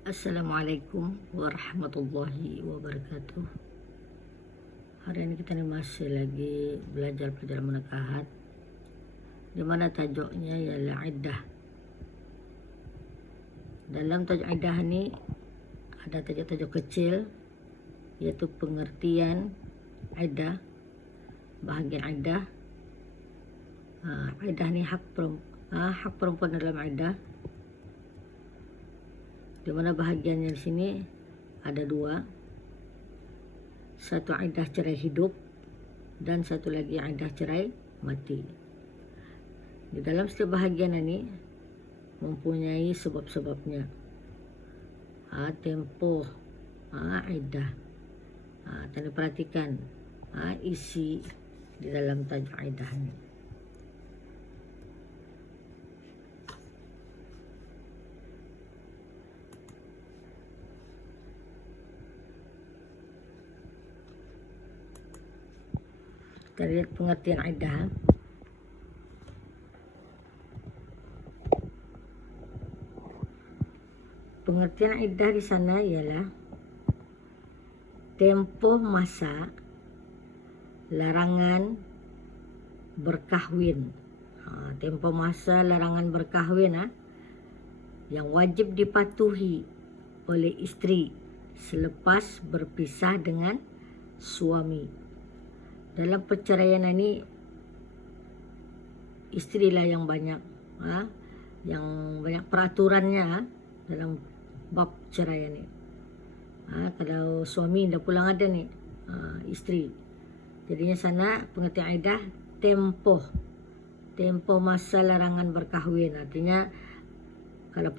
Assalamualaikum warahmatullahi wabarakatuh. Hari ini kita masih lagi belajar pelajaran munakahat, di mana tajuknya ialah iddah. Dalam tajuk iddah ini ada tajuk-tajuk kecil, yaitu pengertian iddah, bahagian iddah. Iddah ni hak perempuan dalam iddah, di mana bahagiannya di sini ada dua. Satu iddah cerai hidup dan satu lagi iddah cerai mati. Di dalam setiap bahagian ini mempunyai sebab-sebabnya. Tempoh iddah. Tanda perhatikan isi di dalam tajuk iddah ini. Kita lihat pengertian iddah. Pengertian iddah di sana ialah tempoh masa larangan berkahwin. Tempoh masa larangan berkahwin yang wajib dipatuhi oleh isteri selepas berpisah dengan suami. Dalam perceraian ini isterilah yang banyak peraturannya dalam bab cerai ni. Kalau suami dah pulang ada ni, isteri. Jadinya sana pengertian iddah tempoh masa larangan berkahwin. Artinya kalau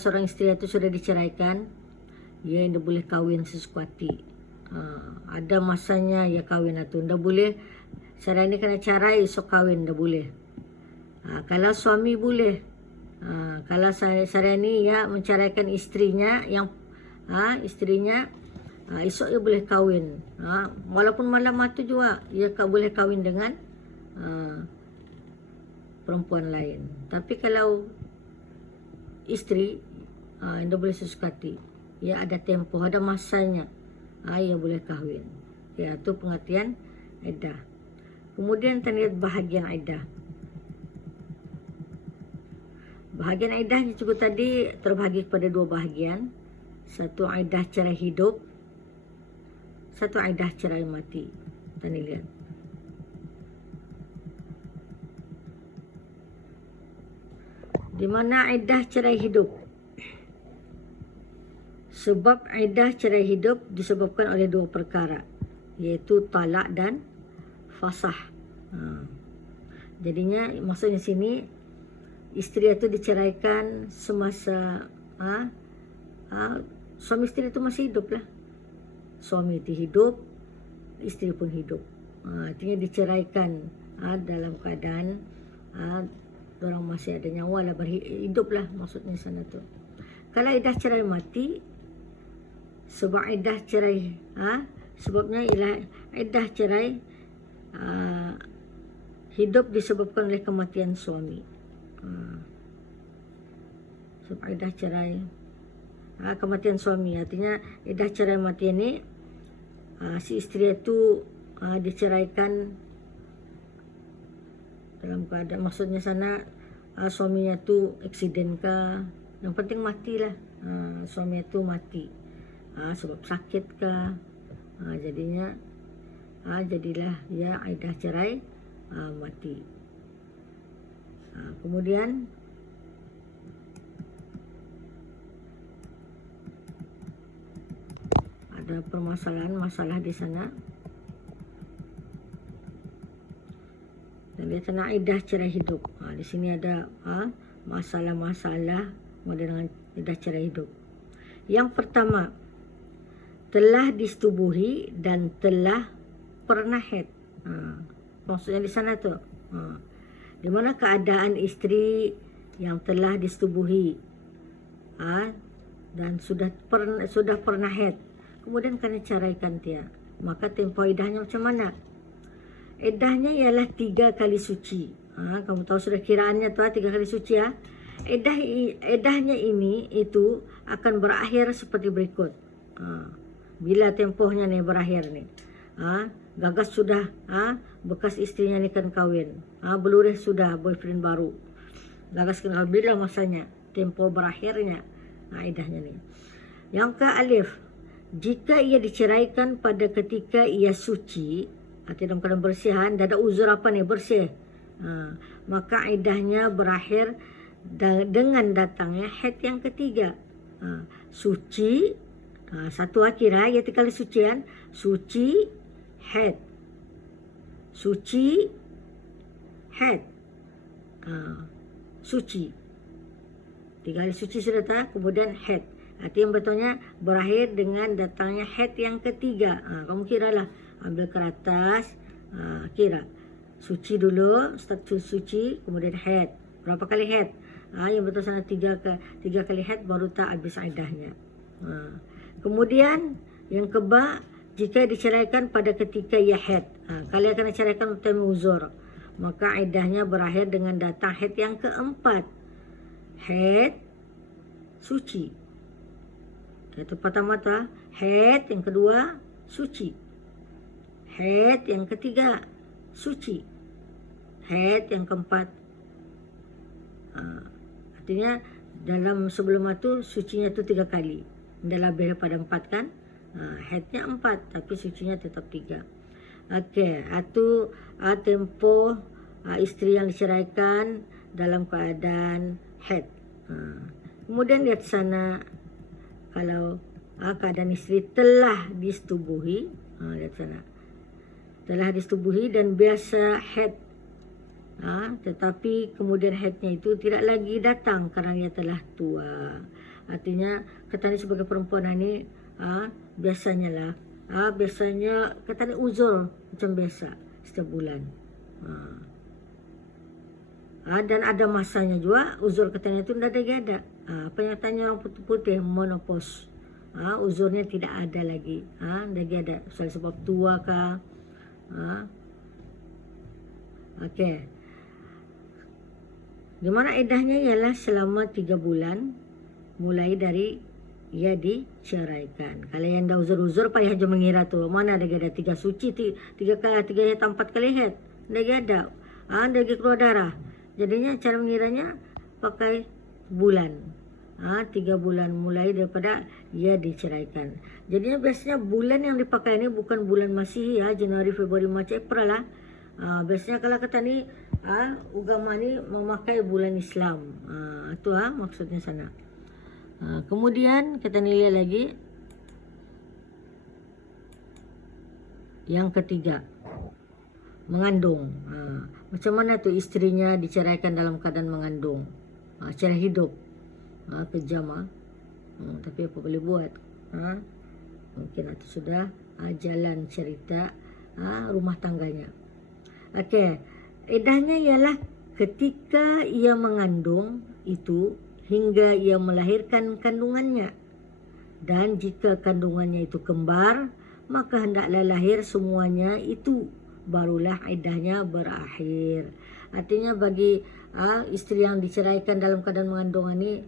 seorang isteri itu sudah diceraikan, ia tidak boleh kahwin sesuatu. Ada masanya ia kahwin itu. Tidak boleh sekarang ni kena cerai esok kahwin, tidak boleh. Kalau suami boleh. Kalau sekarang ni ia menceraikan istrinya yang esok ia boleh kahwin. Walaupun malam itu juga ia boleh kahwin dengan perempuan lain. Tapi kalau isteri tidak boleh sesuatu. Ia ada tempoh, ada masanya. Ia boleh kahwin. Itu pengertian iddah. Kemudian kita lihat bahagian iddah. Bahagian iddah disebut tadi terbahagi kepada dua bahagian. Satu iddah cerai hidup, satu iddah cerai mati. Kita lihat. Di mana iddah cerai hidup? Sebab iddah cerai hidup disebabkan oleh dua perkara, iaitu talak dan fasah. Jadinya maksudnya sini isteri itu diceraikan semasa suami isteri itu masih hidup lah. Suami itu hidup, isteri pun hidup. Artinya diceraikan dalam keadaan orang masih ada nyawa lah, berhidup lah maksudnya sana tu. Kalau iddah cerai mati, sebab iddah cerai sebabnya ialah iddah cerai hidup disebabkan oleh kematian suami. Sebab iddah cerai kematian suami, artinya iddah cerai mati ini si isteri itu diceraikan dalam keadaan, maksudnya sana suaminya tu aksiden kah, yang penting matilah. Suami itu mati sebab sakit kah, jadinya jadilah ia iddah cerai mati. Kemudian ada masalah di sana. Dan dia tentang iddah cerai hidup. Di sini ada masalah-masalah dengan iddah cerai hidup. Yang pertama, telah disetubuhi dan telah pernah haid. Maksudnya di sana tu, di mana keadaan isteri yang telah disetubuhi dan sudah pernah haid, kemudian kena ceraikan dia, maka tempoh iddahnya macam mana? Iddahnya ialah 3 kali suci. Kamu tahu sudah kiraannya tu 3 kali suci Idahnya ini itu akan berakhir seperti berikut. Bila tempohnya nih berakhir nih. Gagas sudah, bekas istrinya ni kan kawin. Belurih sudah boyfriend baru. Gagas kenal bila masanya, tempo berakhirnya. Idahnya nih. Yang ke alif, jika ia diceraikan pada ketika ia suci, atau dalam keadaan bersihan, dah ada uzur apa nih, bersih. Maka idahnya berakhir dengan datangnya haid yang ketiga. Suci, satu akhirah, iaitu kali sucian, suci, haid. Suci, haid. Suci. 3 kali suci sudah tak, kemudian haid. Artinya betulnya berakhir dengan datangnya haid yang ketiga. Kamu kiralah, ambil kertas, kira. Suci dulu, start suci, kemudian haid. Berapa kali haid? Yang betul sana 3 kali haid baru tak habis idahnya. Kemudian yang keba, jika diceraikan pada ketika ia haid. Kalian akan diceraikan untuk uzur. Maka idahnya berakhir dengan datang haid yang keempat. Haid suci. Itu pertama tu, haid yang kedua suci. Haid yang ketiga suci. Haid yang keempat. Artinya dalam sebelum itu sucinya tu 3 kali. Dah lebih daripada 4 kan? Haidnya 4 tapi sucinya tetap 3. Okey, itu tempo isteri yang diceraikan dalam keadaan haid. Kemudian lihat sana, kalau keadaan isteri telah disetubuhi, lihat sana, telah disetubuhi dan biasa haid, tetapi kemudian haidnya itu tidak lagi datang kerana ia telah tua. Artinya ketani sebagai perempuan ini biasanya ketani uzur macam biasa setiap bulan. Dan ada masanya juga uzur katanya itu tidak ada. Apa yang tanya orang putih-putih, menopause. Uzurnya tidak ada lagi. Lagi ada sebab tua kah? Okey. Di mana idahnya ialah selama 3 bulan mulai dari ia diceraikan. Kalau yang dah uzur-uzur payah je mengira tu mana lagi ada 3 suci, 3 kali, 3 haid, 4 kali haid. Lagi ada. Lagi keluar darah. Jadinya cara mengiranya pakai bulan. 3 bulan mulai daripada ia diceraikan. Jadinya biasanya bulan yang dipakai ini bukan bulan Masihi, Januari, Februari, Mac, April lah. Biasanya kalau kata ni agama ni memakai bulan Islam. Itu maksudnya sana. Kemudian kita lihat lagi yang ketiga, mengandung. Macam mana tu istrinya diceraikan dalam keadaan mengandung? Cara hidup kejam, tapi apa boleh buat? Mungkin itu sudah jalan cerita rumah tangganya. Okey, idahnya ialah ketika ia mengandung itu hingga ia melahirkan kandungannya. Dan jika kandungannya itu kembar, maka hendaklah lahir semuanya itu, barulah idahnya berakhir. Artinya bagi isteri yang diceraikan dalam keadaan mengandung ini,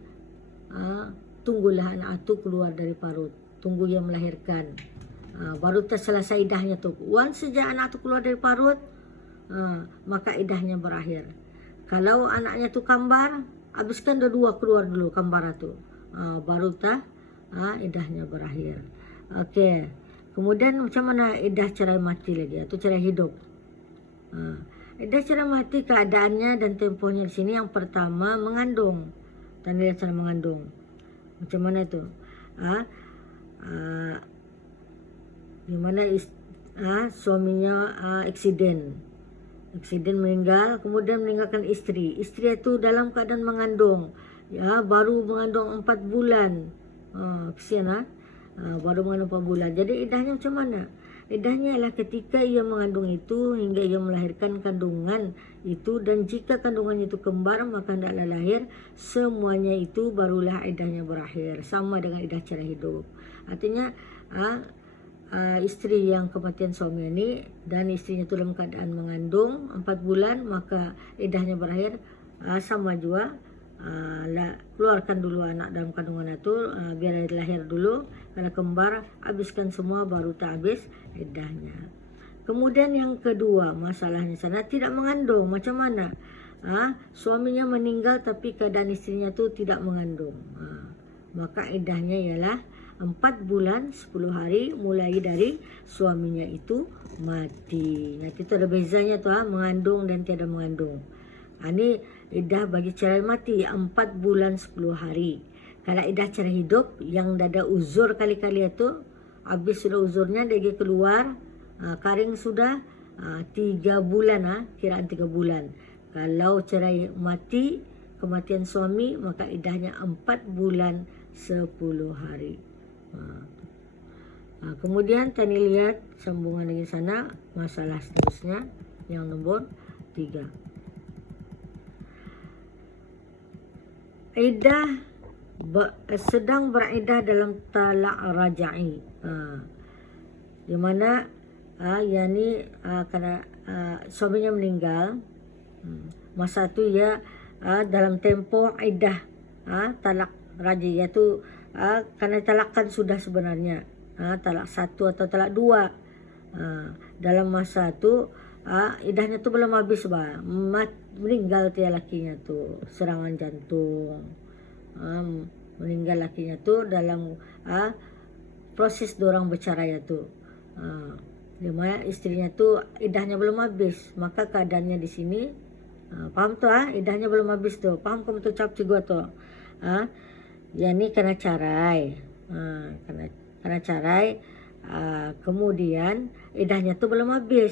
tunggulah anak itu keluar dari parut, tunggu ia melahirkan, baru terselesai idahnya tu. Once sejak anak itu keluar dari parut, maka idahnya berakhir. Kalau anaknya tu kambar, habiskan dah 2 keluar dulu kambar tu, baru idahnya berakhir. Okey. Kemudian macam mana idah cerai mati lagi atau cerai hidup? Idah cerai mati keadaannya dan tempohnya di sini. Yang pertama mengandung. Tanda lihat cara mengandung. Macam mana tu? Di mana suaminya aksiden meninggal, kemudian meninggalkan isteri. Isteri itu dalam keadaan mengandung, baru mengandung 4 bulan. Kesian baru mengandung 4 bulan. Jadi idahnya macam mana? Idahnya ialah ketika ia mengandung itu hingga ia melahirkan kandungan itu, dan jika kandungannya itu kembar maka hendaklah lahir semuanya itu, barulah idahnya berakhir. Sama dengan idah cerai hidup. Artinya isteri yang kematian suami ini dan istrinya itu dalam keadaan mengandung 4 bulan, maka idahnya berakhir. Sama juga keluarkan dulu anak dalam kandungan itu, biar lahir dulu. Kalau kembar, habiskan semua baru tak habis iddahnya. Kemudian yang kedua, masalahnya sana tidak mengandung. Macam mana? Suaminya meninggal tapi keadaan istrinya tu tidak mengandung. Maka iddahnya ialah 4 bulan 10 hari mulai dari suaminya itu mati. Nanti itu ada bezanya tu, mengandung dan tiada mengandung. Ini iddah bagi cerai mati 4 bulan 10 hari. Kalau iddah cerai hidup yang dah ada uzur kali-kali itu, habis sudah uzurnya dia keluar, karing sudah 3 bulan, kiraan 3 bulan. Kalau cerai mati, kematian suami, maka iddahnya 4 bulan 10 hari. Kemudian tadi lihat sambungan lagi sana, masalah seterusnya yang nomor 3. Iddah sedang beriddah dalam talak raja'i, di mana yakni karena suaminya meninggal, masa tu ia dalam tempoh iddah talak raji, iaitu karena talakkan sudah sebenarnya talak 1 atau talak 2, dalam masa tu iddahnya tu belum habis meninggal dia lakinya tu serangan jantung, meninggal lakinya tu dalam proses dorang bercerai tu, di mana istrinya tu iddahnya belum habis. Maka keadaannya di sini faham tu, iddahnya belum habis tu, faham kamu tu cap juga tu, yakni kena carai, kena carai, kemudian iddahnya tu belum habis,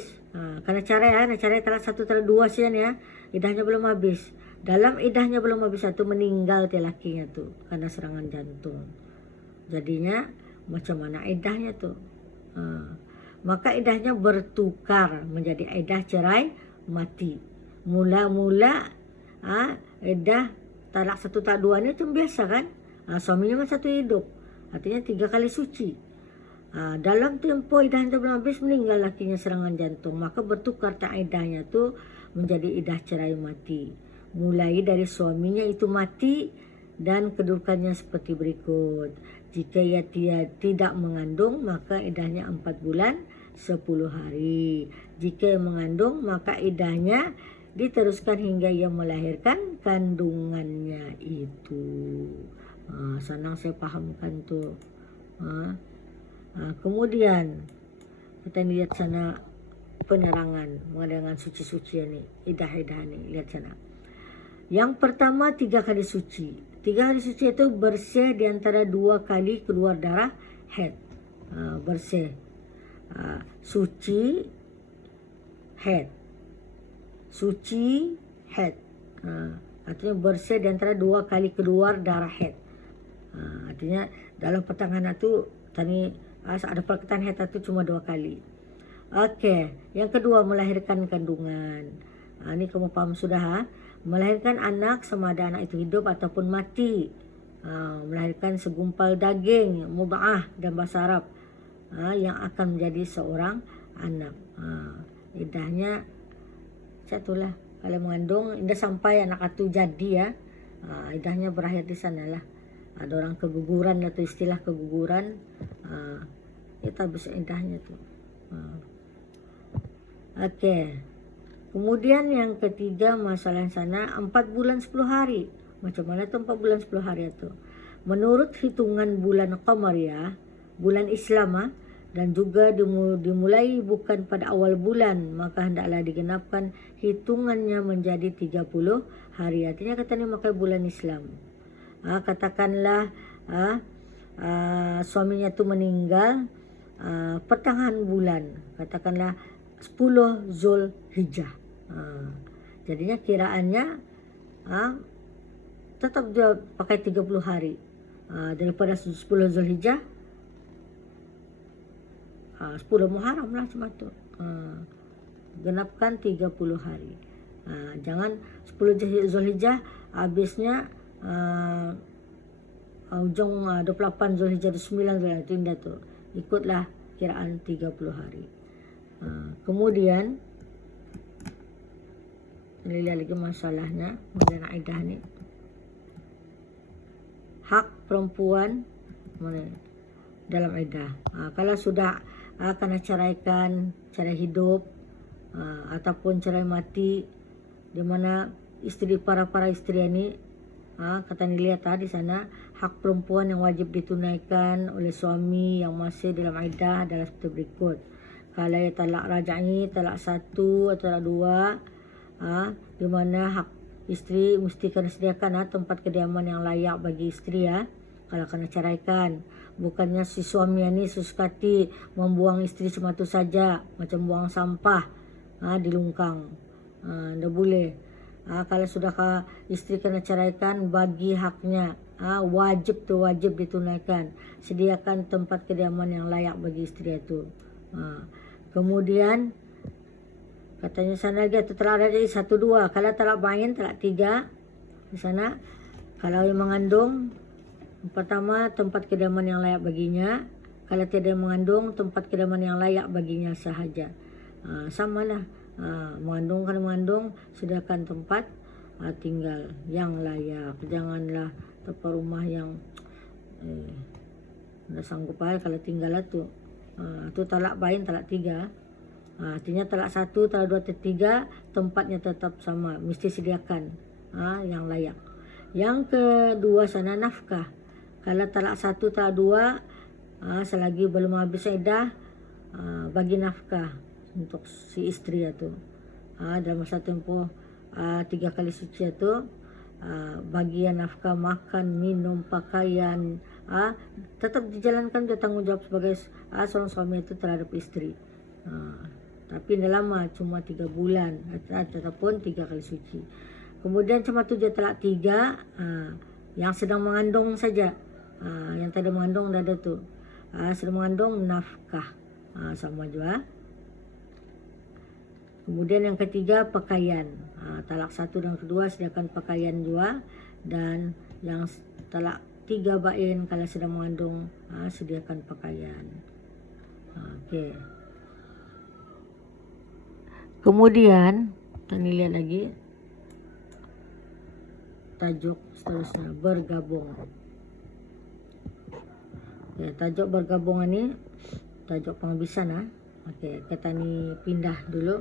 kena carai talak 1 talak 2 sian ya, iddahnya belum habis. Dalam iddahnya belum habis satu, meninggal dia lakinya tu karena serangan jantung. Jadinya macam mana iddahnya tu? Maka iddahnya bertukar menjadi iddah cerai mati. Mula-mula iddah talak 1 talak 2 ni macam biasa kan, suaminya masih 1 hidup, artinya 3 kali suci. Dalam tempoh iddahnya belum habis, meninggal lakinya serangan jantung, maka bertukar tak iddahnya tu menjadi iddah cerai mati. Mulai dari suaminya itu mati, dan kedudukannya seperti berikut. Jika ia tidak mengandung, maka iddahnya 4 bulan 10 hari. Jika ia mengandung, maka iddahnya diteruskan hingga ia melahirkan kandungannya itu. Senang saya pahamkan tu. Kemudian kita lihat sana penerangan mengenai suci-suci ni, iddah-iddah ni. Lihat sana. Yang pertama 3 kali suci. 3 kali suci itu bersih di antara 2 kali keluar darah haid. Bersih. Suci haid. Suci haid. Artinya bersih di antara 2 kali keluar darah haid. Artinya dalam pertengahan itu tadi ada perkataan haid itu cuma 2 kali. Okey, yang kedua melahirkan kandungan. Ini kamu paham sudah, melahirkan anak sama ada anak itu hidup ataupun mati. Melahirkan segumpal daging, mub'ah dan bahasa Arab, yang akan menjadi seorang anak. Iddahnya satulah, kalau mengandung indah sampai anak itu jadi ya, iddahnya berakhir di sanalah. Ada orang keguguran atau istilah keguguran, itu habis iddahnya tu. Okey. Kemudian yang ketiga masalah sana 4 bulan 10 hari. Macam mana tu 4 bulan 10 hari itu? Menurut hitungan bulan Qamariyah, bulan Islam, dan juga dimulai bukan pada awal bulan, maka hendaklah digenapkan hitungannya menjadi 30 hari. Artinya kata ni makai bulan Islam. Katakanlah suaminya tu meninggal pertengahan bulan, katakanlah 10 Zulhijjah. Jadinya kiraannya tetap dia pakai 30 hari. Daripada 10 Zulhijjah, 10 Muharram lah cuma tu. Genapkan 30 hari. Jangan 10 Zulhijjah habisnya ujung 28 Zulhijjah 9 Zulhijjah, itu indah tu. Ikutlah kiraan 30 hari. Kemudian lihat lagi masalahnya mengenai iddah ni. hak perempuan dalam iddah. Kalau sudah kena ceraikan, cerai hidup ataupun cerai mati, di mana istri para istri ini kata dilihat di sana, hak perempuan yang wajib ditunaikan oleh suami yang masih dalam iddah adalah seperti berikut. Kalau ia talak raj'i, talak 1 atau talak 2, di mana hak istri mesti kena sediakan tempat kediaman yang layak bagi istri kalau kena ceraikan. Bukannya si suami ini suskati membuang istri semata saja, macam buang sampah di lungkang. Tidak boleh. Kalau sudah istri kena ceraikan, bagi haknya, wajib ditunaikan. Sediakan tempat kediaman yang layak bagi istri itu. Kemudian katanya sana lagi atau talak raj'i 1, 2. Kalau talak bain, talak 3 di sana, kalau yang mengandung, pertama tempat kediaman yang layak baginya. Kalau tidak mengandung, tempat kediaman yang layak baginya sahaja. Samalah, mengandung, sediakan tempat tinggal yang layak. Janganlah tempat rumah yang tidak sanggup kalau tinggal itu. Itu talak bain, talak 3. Artinya talak 1, talak 2, talak 3, tempatnya tetap sama, mesti sediakan yang layak. Yang kedua sana nafkah. Kalau talak 1, talak 2, selagi belum habis iddah, bagi nafkah untuk si istri itu. Dalam masa tempoh 3 kali suci itu, bagian nafkah, makan, minum, pakaian, tetap dijalankan dia tanggung jawab sebagai seorang suami itu terhadap istri. Tapi tidak lama, cuma 3 bulan ataupun 3 kali suci. Kemudian cuma 7 talak 3, yang sedang mengandung saja. Yang tidak mengandung tidak ada tu. Sedang mengandung nafkah, sama juga. Kemudian yang ketiga pakaian. Talak 1 dan kedua sediakan pakaian juga. Dan yang talak 3 bain kalau sedang mengandung, sediakan pakaian. Okey. Kemudian kita lihat lagi tajuk seterusnya, bergabung. Tajuk bergabung ini tajuk penghabisan. Okey, kita ni pindah dulu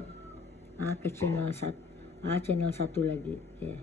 ke channel 1 lagi. Okey.